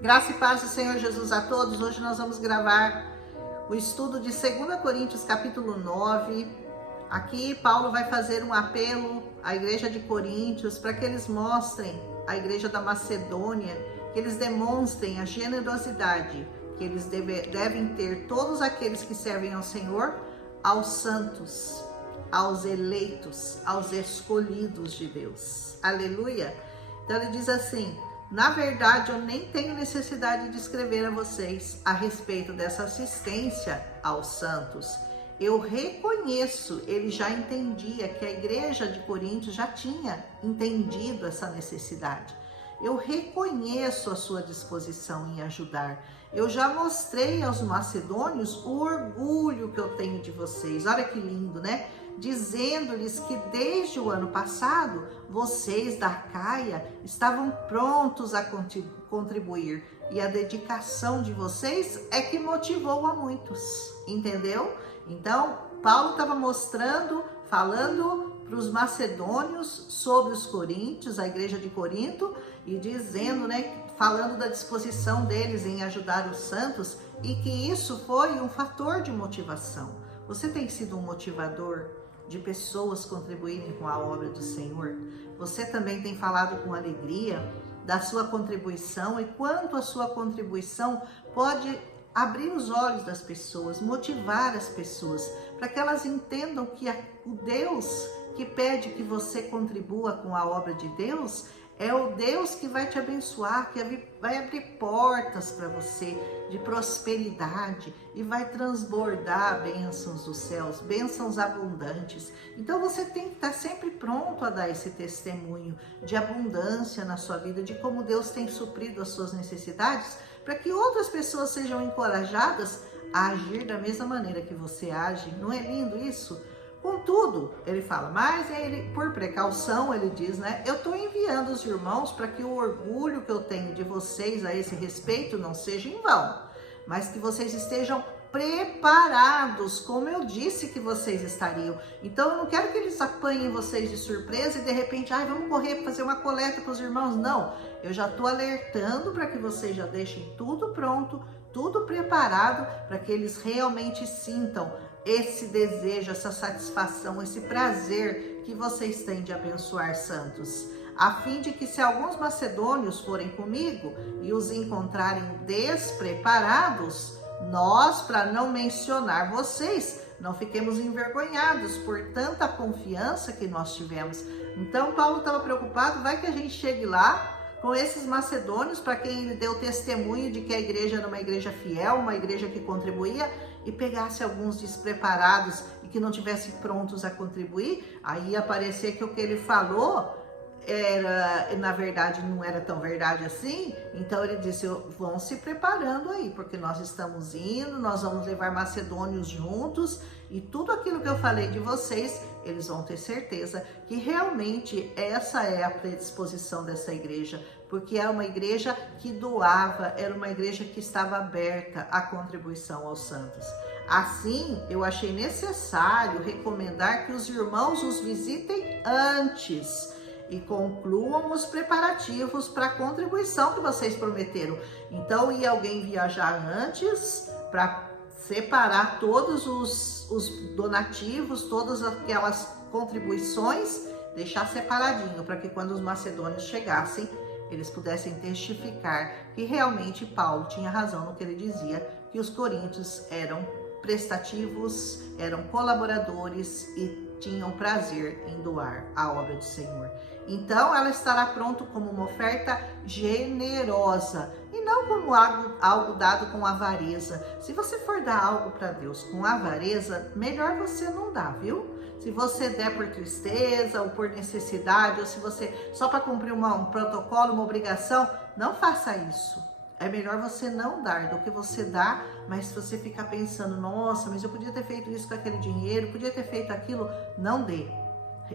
Graça e paz do Senhor Jesus a todos. Hoje nós vamos gravar o estudo de 2 Coríntios capítulo 9. Aqui Paulo vai fazer um apelo à igreja de Coríntios para que eles mostrem à igreja da Macedônia, que eles demonstrem a generosidade que eles devem ter todos aqueles que servem ao Senhor, aos santos, aos eleitos, aos escolhidos de Deus. Aleluia! Então ele diz assim: na verdade, eu nem tenho necessidade de escrever a vocês a respeito dessa assistência aos santos. Eu reconheço, ele já entendia que a igreja de Corinto já tinha entendido essa necessidade. Eu reconheço a sua disposição em ajudar. Eu já mostrei aos macedônios o orgulho que eu tenho de vocês. Olha que lindo, né? Dizendo-lhes que desde o ano passado, vocês da Acaia estavam prontos a contribuir. E a dedicação de vocês é que motivou a muitos, entendeu? Então, Paulo estava mostrando, falando para os macedônios sobre os coríntios, a igreja de Corinto, e dizendo, né, falando da disposição deles em ajudar os santos, e que isso foi um fator de motivação. Você tem sido um motivador de pessoas contribuírem com a obra do Senhor? Você também tem falado com alegria da sua contribuição e quanto a sua contribuição pode abrir os olhos das pessoas, motivar as pessoas, para que elas entendam que o Deus que pede que você contribua com a obra de Deus é o Deus que vai te abençoar, que vai abrir portas para você de prosperidade e vai transbordar bênçãos dos céus, bênçãos abundantes. Então você tem que estar sempre pronto a dar esse testemunho de abundância na sua vida, de como Deus tem suprido as suas necessidades, para que outras pessoas sejam encorajadas a agir da mesma maneira que você age. Não é lindo isso? Contudo, ele fala, mas ele, por precaução, ele diz, né? Eu estou enviando os irmãos para que o orgulho que eu tenho de vocês a esse respeito não seja em vão, mas que vocês estejam preparados, como eu disse que vocês estariam. Então, eu não quero que eles apanhem vocês de surpresa e de repente, vamos correr para fazer uma coleta com os irmãos. Não, eu já estou alertando para que vocês já deixem tudo pronto, tudo preparado, para que eles realmente sintam esse desejo, essa satisfação, esse prazer que vocês têm de abençoar santos, a fim de que se alguns macedônios forem comigo e os encontrarem despreparados, nós, para não mencionar vocês, não fiquemos envergonhados por tanta confiança que nós tivemos. Então Paulo estava preocupado, vai que a gente chegue lá com esses macedônios, para quem ele deu testemunho de que a igreja era uma igreja fiel, uma igreja que contribuía, e pegasse alguns despreparados e que não tivessem prontos a contribuir, aí ia parecer que o que ele falou na verdade, não era tão verdade assim. Então ele disse, vão se preparando aí, porque nós estamos indo, nós vamos levar macedônios juntos, e tudo aquilo que eu falei de vocês, eles vão ter certeza que realmente essa é a predisposição dessa igreja, porque é uma igreja que doava, era uma igreja que estava aberta à contribuição aos santos. Assim, eu achei necessário recomendar que os irmãos os visitem antes e concluam os preparativos para a contribuição que vocês prometeram. Então, ia alguém viajar antes para separar todos os donativos, todas aquelas contribuições, deixar separadinho, para que quando os macedônios chegassem, eles pudessem testificar que realmente Paulo tinha razão no que ele dizia, que os coríntios eram prestativos, eram colaboradores e tinham prazer em doar a obra do Senhor. Então, ela estará pronta como uma oferta generosa e não como algo dado com avareza. Se você for dar algo para Deus com avareza, melhor você não dar, viu? Se você der por tristeza ou por necessidade, ou se você só para cumprir um protocolo, uma obrigação, não faça isso. É melhor você não dar do que você dar, mas se você ficar pensando, nossa, mas eu podia ter feito isso com aquele dinheiro, podia ter feito aquilo, não dê.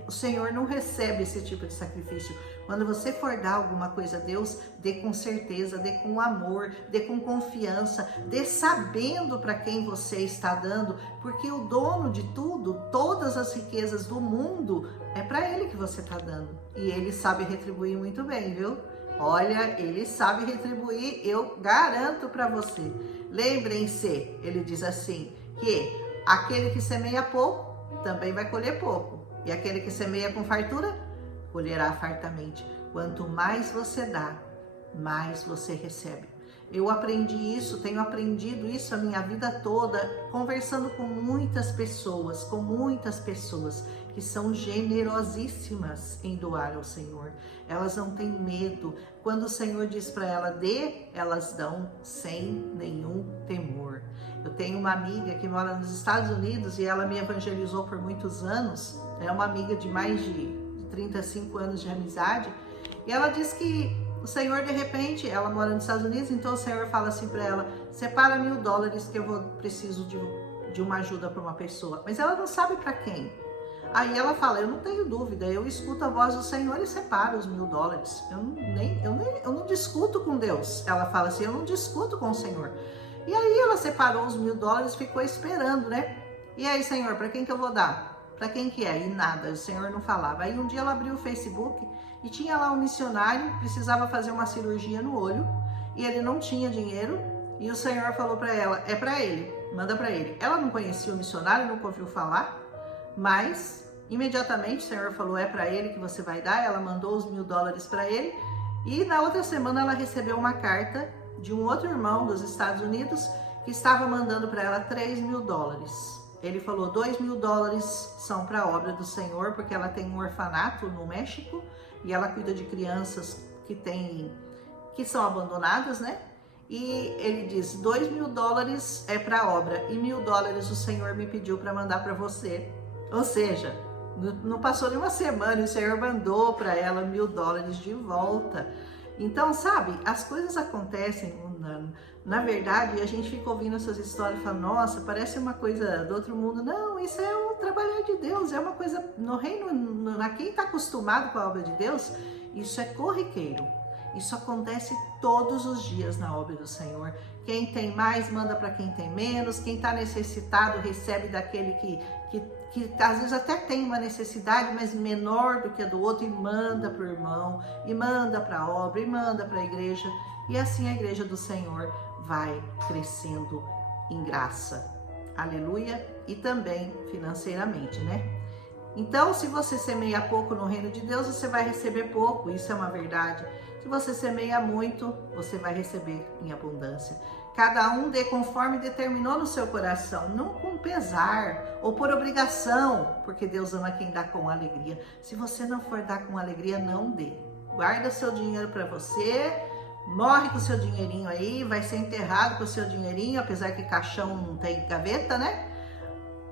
O Senhor não recebe esse tipo de sacrifício. Quando você for dar alguma coisa a Deus, dê com certeza, dê com amor, dê com confiança, dê sabendo para quem você está dando, porque o dono de tudo, todas as riquezas do mundo, é para Ele que você está dando. E Ele sabe retribuir muito bem, viu? Olha, ele sabe retribuir, eu garanto para você. Lembrem-se, ele diz assim, que aquele que semeia pouco, também vai colher pouco. E aquele que semeia com fartura, colherá fartamente. Quanto mais você dá, mais você recebe. Eu aprendi isso, tenho aprendido isso a minha vida toda, conversando com muitas pessoas que são generosíssimas em doar ao Senhor. Elas não têm medo. Quando o Senhor diz para ela dê, elas dão sem nenhum temor. Eu tenho uma amiga que mora nos Estados Unidos e ela me evangelizou por muitos anos. É uma amiga de mais de 35 anos de amizade. E ela diz que o Senhor, de repente, ela mora nos Estados Unidos, então o Senhor fala assim para ela, separa $1.000 que eu preciso de uma ajuda para uma pessoa. Mas ela não sabe para quem. Aí ela fala, eu não tenho dúvida, eu escuto a voz do Senhor e separo os $1.000. Eu não discuto com Deus. Ela fala assim, eu não discuto com o Senhor. E aí ela separou os $1.000, ficou esperando, né? E aí, Senhor, para quem que eu vou dar? Para quem que é? E nada, o Senhor não falava. Aí um dia ela abriu o Facebook e tinha lá um missionário, precisava fazer uma cirurgia no olho e ele não tinha dinheiro e o Senhor falou para ela, é para ele, manda para ele. Ela não conhecia o missionário, nunca ouviu falar, mas imediatamente o Senhor falou, é para ele que você vai dar. Ela mandou os $1.000 para ele e na outra semana ela recebeu uma carta de um outro irmão dos Estados Unidos que estava mandando para ela $3.000. Ele falou, $2.000 são para a obra do Senhor, porque ela tem um orfanato no México e ela cuida de crianças que são abandonadas, né? E ele diz, $2.000 é para a obra e $1.000 o Senhor me pediu para mandar para você. Ou seja, não passou nem uma semana e o Senhor mandou para ela $1.000 de volta. Então, sabe, as coisas acontecem, na verdade, a gente fica ouvindo essas histórias e fala, nossa, parece uma coisa do outro mundo. Não, isso é o trabalhar de Deus, é uma coisa no reino, quem está acostumado com a obra de Deus, isso é corriqueiro. Isso acontece todos os dias na obra do Senhor. Quem tem mais, manda para quem tem menos. Quem está necessitado, recebe daquele que às vezes até tem uma necessidade, mas menor do que a do outro, e manda para o irmão, e manda para a obra, e manda para a igreja. E assim a igreja do Senhor vai crescendo em graça. Aleluia! E também financeiramente, né? Então, se você semeia pouco no reino de Deus, você vai receber pouco, isso é uma verdade. Se você semeia muito, você vai receber em abundância. Cada um dê conforme determinou no seu coração, não com pesar ou por obrigação, porque Deus ama quem dá com alegria. Se você não for dar com alegria, não dê. Guarda seu dinheiro para você, morre com o seu dinheirinho aí, vai ser enterrado com o seu dinheirinho, apesar que caixão não tem gaveta, né?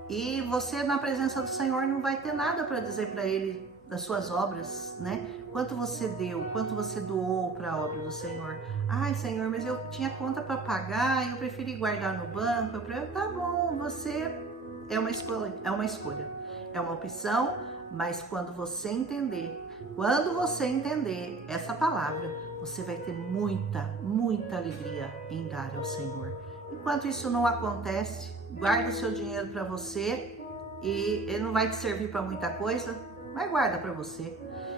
E você, na presença do Senhor, não vai ter nada para dizer para Ele das suas obras, né? Quanto você deu, quanto você doou para a obra do Senhor. Ai, Senhor, mas eu tinha conta para pagar, eu preferi guardar no banco. Tá bom, você é uma escolha, é uma opção, mas quando você entender essa palavra, você vai ter muita, muita alegria em dar ao Senhor. Enquanto isso não acontece, guarda o seu dinheiro para você e ele não vai te servir para muita coisa, mas guarda para você.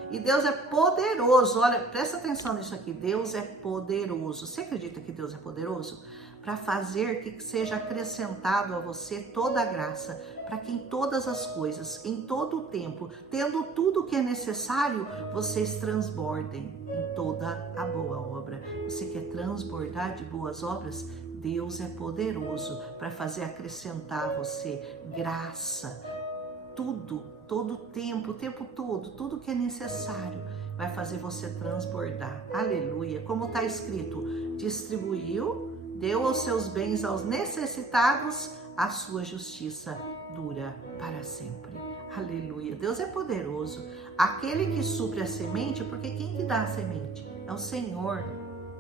E Deus é poderoso, olha, presta atenção nisso aqui, Deus é poderoso. Você acredita que Deus é poderoso? Para fazer que seja acrescentado a você toda a graça, para que em todas as coisas, em todo o tempo, tendo tudo o que é necessário, vocês transbordem em toda a boa obra. Você quer transbordar de boas obras? Deus é poderoso para fazer acrescentar a você graça, tudo, todo o tempo todo, tudo que é necessário vai fazer você transbordar. Aleluia! Como está escrito, distribuiu, deu os seus bens aos necessitados, a sua justiça dura para sempre. Aleluia! Deus é poderoso. Aquele que supre a semente, porque quem que dá a semente? É o Senhor.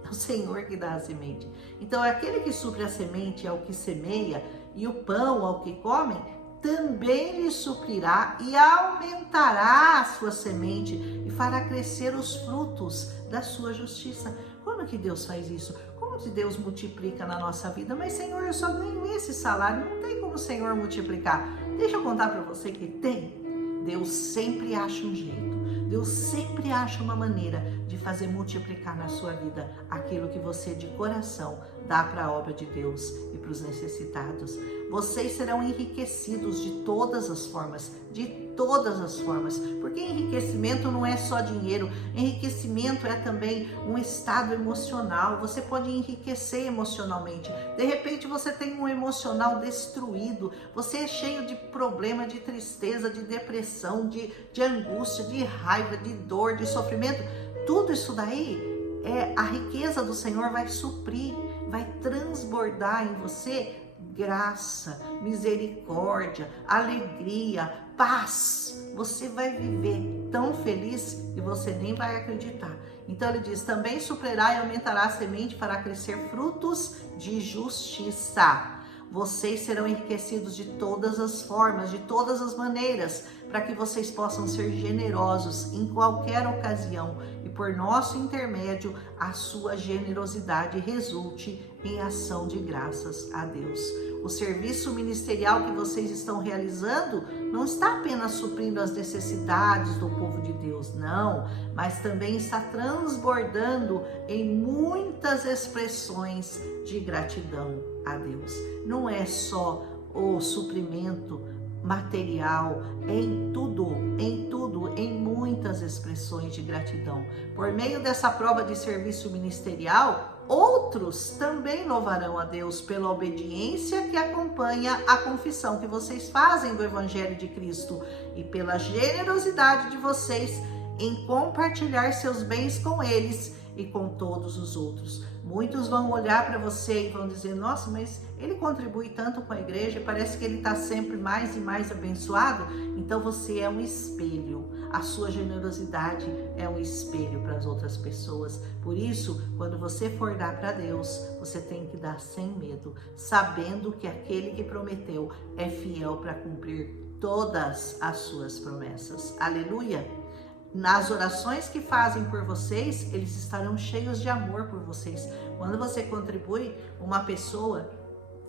É o Senhor que dá a semente. Então, aquele que supre a semente ao que semeia e o pão ao que come, também lhe suprirá e aumentará a sua semente e fará crescer os frutos da sua justiça. Como que Deus faz isso? Como que Deus multiplica na nossa vida? Mas, Senhor, eu só ganho esse salário, não tem como o Senhor multiplicar. Deixa eu contar para você que tem. Deus sempre acha um jeito. Deus sempre acha uma maneira de fazer multiplicar na sua vida aquilo que você de coração dá para a obra de Deus e para os necessitados. Vocês serão enriquecidos de todas as formas, porque enriquecimento não é só dinheiro, enriquecimento é também um estado emocional. Você pode enriquecer emocionalmente. De repente você tem um emocional destruído, você é cheio de problema, de tristeza, de depressão, de angústia, de raiva, de dor, de sofrimento. Tudo isso daí, a riqueza do Senhor vai suprir, vai transbordar em você graça, misericórdia, alegria, paz. Você vai viver tão feliz que você nem vai acreditar. Então ele diz, também suprirá e aumentará a semente para crescer frutos de justiça. Vocês serão enriquecidos de todas as formas, de todas as maneiras, para que vocês possam ser generosos em qualquer ocasião e por nosso intermédio a sua generosidade resulte em ação de graças a Deus. O serviço ministerial que vocês estão realizando não está apenas suprindo as necessidades do povo de Deus, não, mas também está transbordando em muitas expressões de gratidão a Deus. Não é só o suprimento material, em tudo, em muitas expressões de gratidão. Por meio dessa prova de serviço ministerial, outros também louvarão a Deus pela obediência que acompanha a confissão que vocês fazem do Evangelho de Cristo e pela generosidade de vocês em compartilhar seus bens com eles e com todos os outros. Muitos vão olhar para você e vão dizer, nossa, mas ele contribui tanto com a igreja, parece que ele está sempre mais e mais abençoado. Então você é um espelho, a sua generosidade é um espelho para as outras pessoas. Por isso, quando você for dar para Deus, você tem que dar sem medo, sabendo que aquele que prometeu é fiel para cumprir todas as suas promessas. Aleluia! Nas orações que fazem por vocês, eles estarão cheios de amor por vocês. Quando você contribui uma pessoa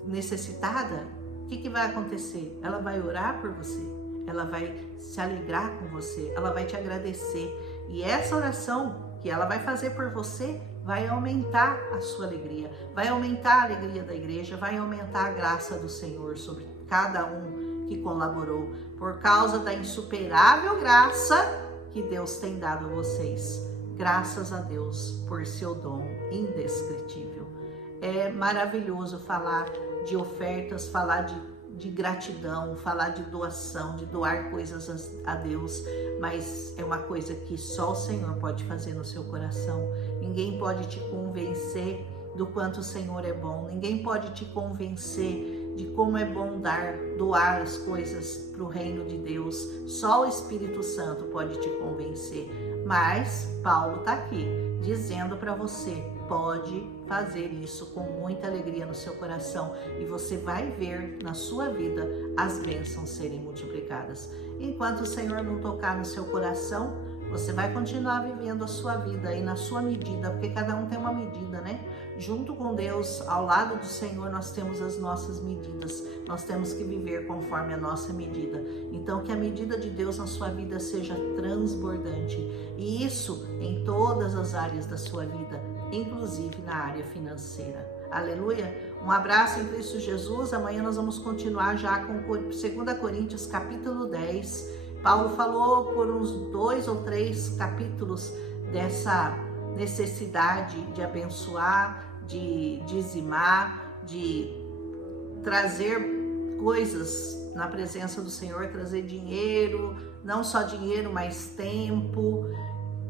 necessitada, o que vai acontecer? Ela vai orar por você, ela vai se alegrar com você, ela vai te agradecer. E essa oração que ela vai fazer por você vai aumentar a sua alegria, vai aumentar a alegria da igreja, vai aumentar a graça do Senhor sobre cada um que colaborou, por causa da insuperável graça que Deus tem dado a vocês. Graças a Deus por seu dom indescritível. É maravilhoso falar de ofertas, falar de gratidão, falar de doação, de doar coisas a Deus, mas é uma coisa que só o Senhor pode fazer no seu coração. Ninguém pode te convencer do quanto o Senhor é bom, ninguém pode te convencer de como é bom doar as coisas para o reino de Deus. Só o Espírito Santo pode te convencer. Mas Paulo está aqui dizendo para você, pode fazer isso com muita alegria no seu coração e você vai ver na sua vida as bênçãos serem multiplicadas. Enquanto o Senhor não tocar no seu coração, você vai continuar vivendo a sua vida aí na sua medida, porque cada um tem uma medida, né? Junto com Deus, ao lado do Senhor, nós temos as nossas medidas. Nós temos que viver conforme a nossa medida. Então, que a medida de Deus na sua vida seja transbordante. E isso em todas as áreas da sua vida, inclusive na área financeira. Aleluia! Um abraço em Cristo Jesus. Amanhã nós vamos continuar já com 2 Coríntios capítulo 10. Paulo falou por uns 2 ou 3 capítulos dessa necessidade de abençoar, de dizimar, de trazer coisas na presença do Senhor, trazer dinheiro, não só dinheiro, mas tempo,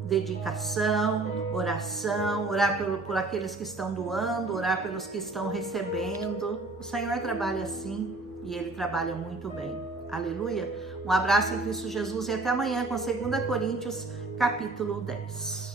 dedicação, oração, orar por aqueles que estão doando, orar pelos que estão recebendo. O Senhor trabalha assim e Ele trabalha muito bem. Aleluia! Um abraço em Cristo Jesus e até amanhã com 2 Coríntios capítulo 10.